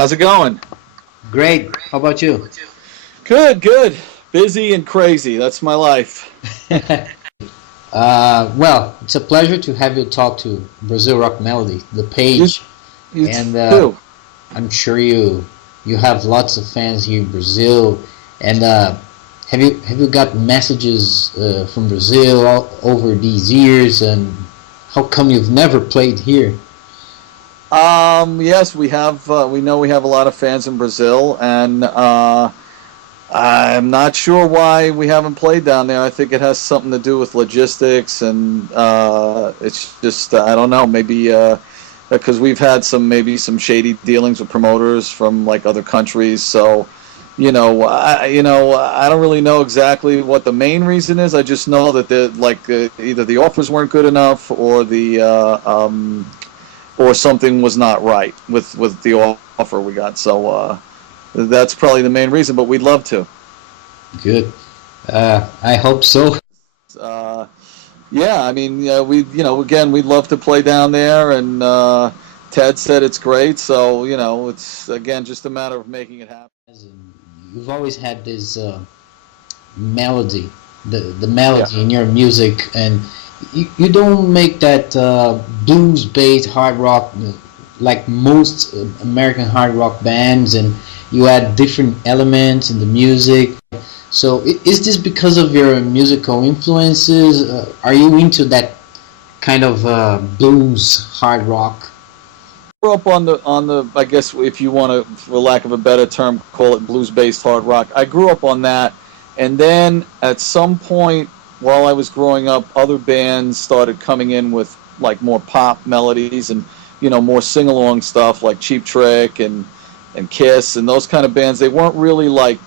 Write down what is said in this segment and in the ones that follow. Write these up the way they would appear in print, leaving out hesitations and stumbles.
How's it going? Great. How about you? Good, good. Busy and crazy. That's my life. Well, it's a pleasure to have you talk to Brazil Rock Melody, the You, page, you and too. I'm sure you have lots of fans here in Brazil. And have you got messages from Brazil over these years? And how come you've never played here? Yes, we have. We know we have a lot of fans in Brazil, and I'm not sure why we haven't played down there. I think it has something to do with logistics, and it's just I don't know. Maybe because we've had some shady dealings with promoters from like other countries. So, I don't really know exactly what the main reason is. I just know that either the offers weren't good enough, or something was not right with the offer we got. So that's probably the main reason. But we'd love to. Good. I hope so. Uh, yeah, I mean, again, we'd love to play down there, and Ted said it's great. So it's again just a matter of making it happen. You've always had this melody, the Yeah. melody in your music, and you don't make that blues-based hard rock like most American hard rock bands, and you add different elements in the music. So is this because of your musical influences? Are you into that kind of blues hard rock? Grew up on the I guess if you want to, for lack of a better term, call it blues based hard rock. I grew up on that, and then at some point while I was growing up, other bands started coming in with like more pop melodies and more sing along stuff like Cheap Trick and Kiss and those kind of bands. They weren't really like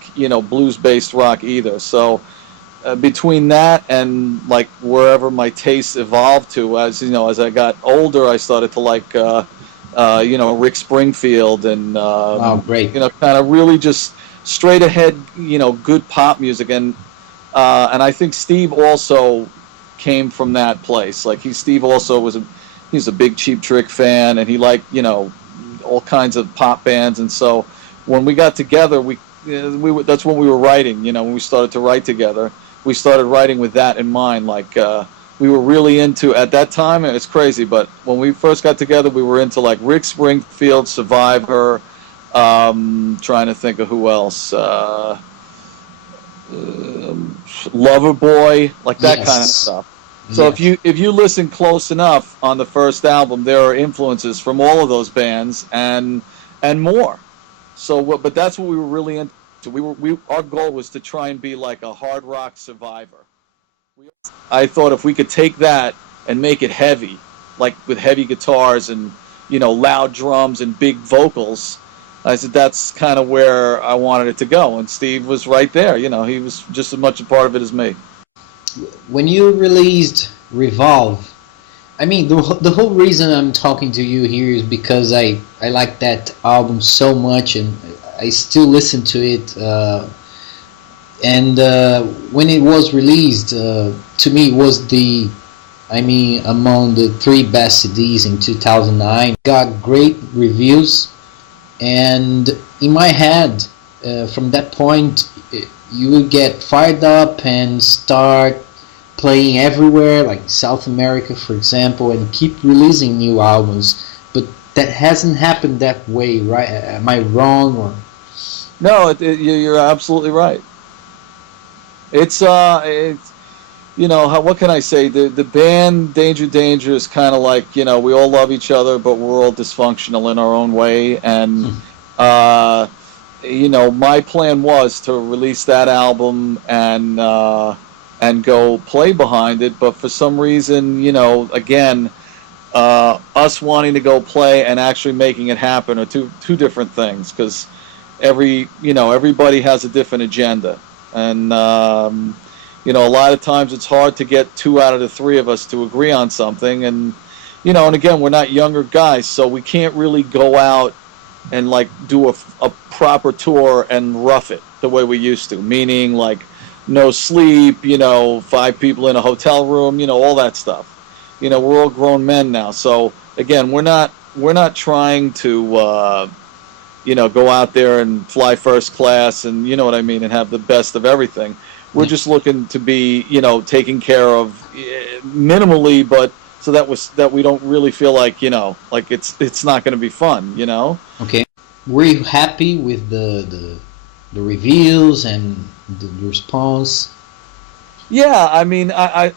blues based rock either. So between that and like wherever my tastes evolved to, as I got older, I started to like Rick Springfield and Oh, great. kind of really just straight ahead, good pop music. And I think Steve also came from that place. Like Steve also he's a big Cheap Trick fan, and he liked all kinds of pop bands. And so when we got together, that's when we were writing. When we started to write together, we started writing with that in mind. Like we were really into at that time, and it's crazy. But when we first got together, we were into like Rick Springfield, Survivor. Trying to think of who else. Loverboy, like that kind of Yes. stuff. So Yes. if you listen close enough on the first album, there are influences from all of those bands and more. But that's what we were really into. Our goal was to try and be like a hard rock Survivor. I thought if we could take that and make it heavy, like with heavy guitars and loud drums and big vocals, I said that's kind of where I wanted it to go, and Steve was right there. He was just as much a part of it as me. When you released Revolve, I mean, the whole reason I'm talking to you here is because I like that album so much, and I still listen to it. And when it was released, to me, it was among the three best CDs in 2009. Got great reviews, and in my head, from that point, you would get fired up and start playing everywhere, like South America, for example, and keep releasing new albums. But that hasn't happened that way, right? Am I wrong? Or No, you're absolutely right. What can I say? The band Danger Danger is kind of like we all love each other, but we're all dysfunctional in our own way, and uh, my plan was to release that album and go play behind it, but for some reason, again, us wanting to go play and actually making it happen are two different things, because everybody has a different agenda, and a lot of times it's hard to get two out of the three of us to agree on something, and and again, we're not younger guys, so we can't really go out and like do a proper tour and rough it the way we used to, meaning like no sleep, 5 people in a hotel room, all that stuff. We're all grown men now, so again, we're not trying to go out there and fly first class, and you know what I mean, and have the best of everything. We're just looking to be, taken care of minimally, but so that we don't really feel like, like it's not going to be fun, Okay. Were you happy with the reviews and the response? Yeah, I mean, again,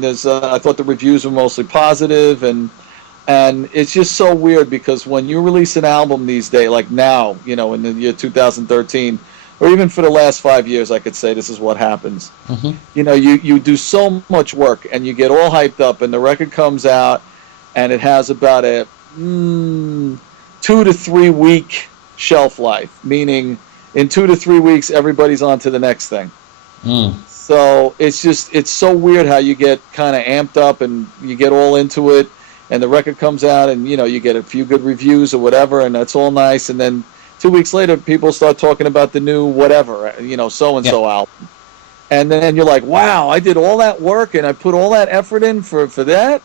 there's, I thought the reviews were mostly positive, and it's just so weird because when you release an album these days, like now, in the year 2013, or even for the last 5 years, I could say this is what happens. You do so much work, and you get all hyped up, and the record comes out, and it has about a 2 to 3 week shelf life, meaning in 2 to 3 weeks, everybody's on to the next thing. So it's so weird how you get kind of amped up and you get all into it, and the record comes out, and you get a few good reviews or whatever, and that's all nice, and then 2 weeks later people start talking about the new whatever, so and so album, and then you're like, wow, I did all that work and I put all that effort in for that.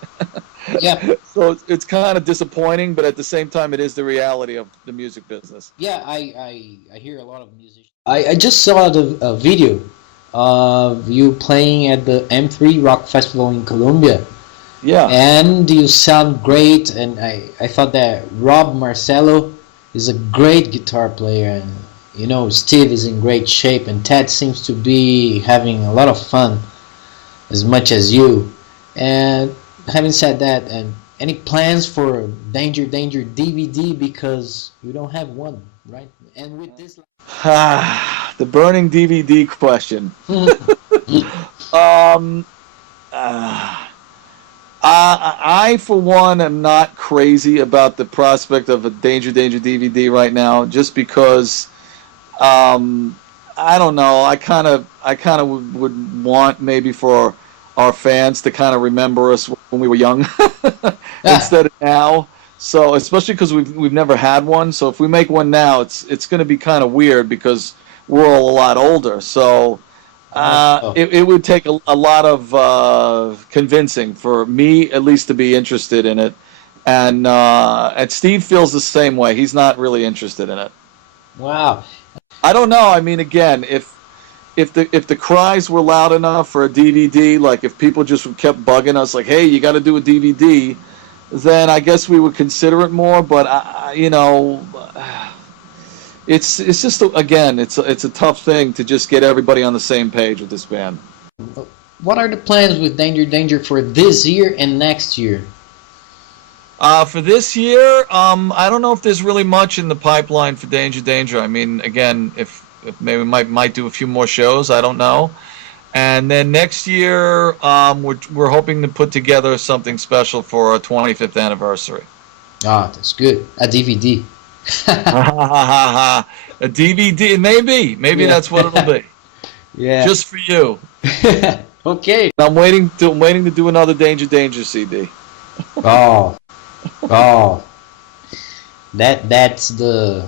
Yeah. So it's kind of disappointing, but at the same time it is the reality of the music business. Yeah, I hear a lot of musicians. I just saw the video of you playing at the M3 Rock Festival in Colombia. Yeah. And you sound great, and I thought that Rob Marcello is a great guitar player, and Steve is in great shape, and Ted seems to be having a lot of fun as much as you. And having said that, and any plans for Danger Danger DVD, because you don't have one, right? And with this the burning DVD question. I, for one, am not crazy about the prospect of a Danger Danger DVD right now, just because, I don't know, I kind of would want maybe for our fans to kind of remember us when we were young instead of now. So, especially because we've never had one. So if we make one now, it's going to be kind of weird because we're all a lot older. So it would take a lot of convincing for me, at least, to be interested in it. And Steve feels the same way. He's not really interested in it. Wow. I don't know. I mean, again, if the cries were loud enough for a DVD, like if people just kept bugging us, like, hey, you got to do a DVD, then I guess we would consider it more. But it's just, again, it's a tough thing to just get everybody on the same page with this band. What are the plans with Danger Danger for this year and next year? For this year, I don't know if there's really much in the pipeline for Danger Danger. I mean, again, if maybe we might do a few more shows, I don't know. And then next year, we're hoping to put together something special for our 25th anniversary. Ah, that's good. A DVD. A DVD, maybe that's what it'll be. Yeah. Just for you. Okay. I'm waiting to do another Danger Danger CD. Oh. That's the.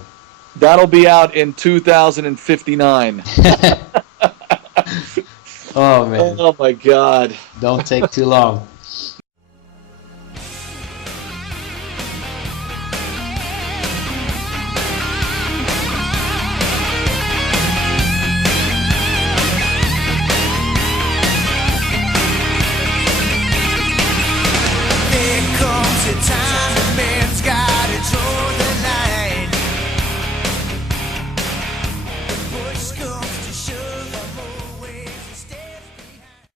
That'll be out in 2059. Oh man. Oh my God. Don't take too long.